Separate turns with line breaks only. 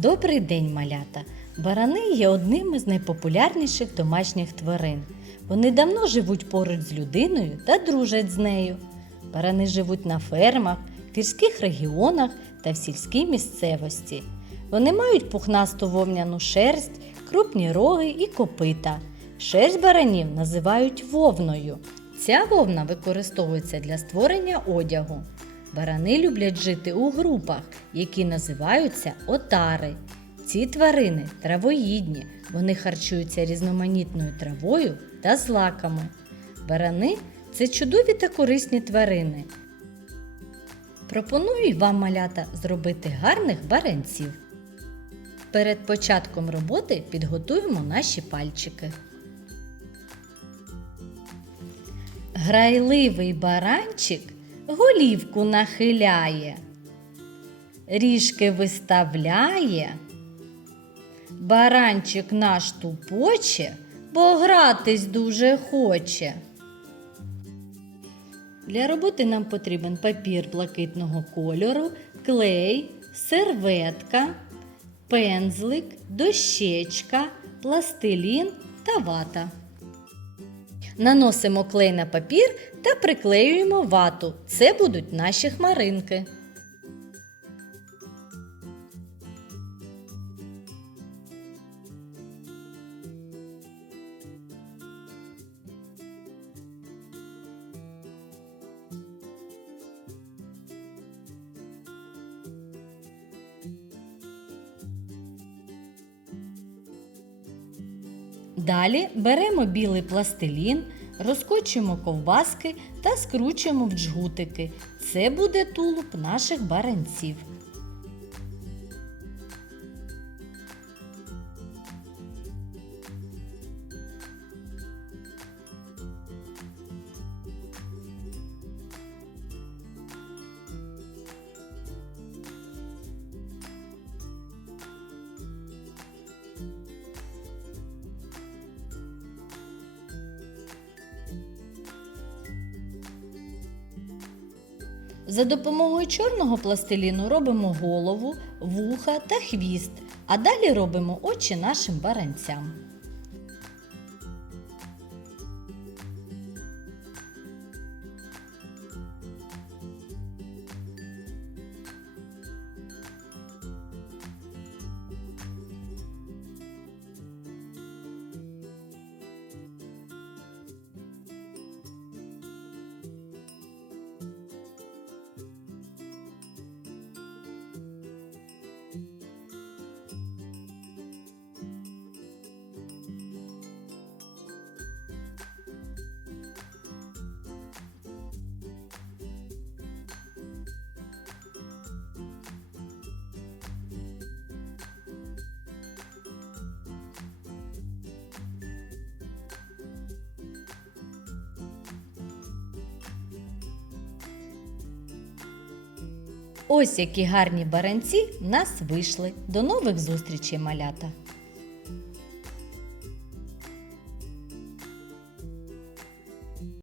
Добрий день, малята! Барани є одним із найпопулярніших домашніх тварин. Вони давно живуть поруч з людиною та дружать з нею. Барани живуть на фермах, в гірських регіонах та в сільській місцевості. Вони мають пухнасту вовняну шерсть, крупні роги і копита. Шерсть баранів називають вовною. Ця вовна використовується для створення одягу. Барани люблять жити у групах, які називаються отари. Ці тварини травоїдні, вони харчуються різноманітною травою та злаками. Барани це чудові та корисні тварини. Пропоную вам, малята, зробити гарних баранців. Перед початком роботи підготуємо наші пальчики. Грайливий баранчик голівку нахиляє, ріжки виставляє. Баранчик наш тупоче, бо гратись дуже хоче. Для роботи нам потрібен папір блакитного кольору, клей, серветка, пензлик, дощечка, пластилін та вата. Наносимо клей на папір та приклеюємо вату. Це будуть наші хмаринки. Далі беремо білий пластилін, розкочуємо ковбаски та скручуємо в джгутики. Це буде тулуб наших баранців. За допомогою чорного пластиліну робимо голову, вуха та хвіст, а далі робимо очі нашим баранцям. Ось які гарні баранці в нас вийшли. До нових зустрічей, малята!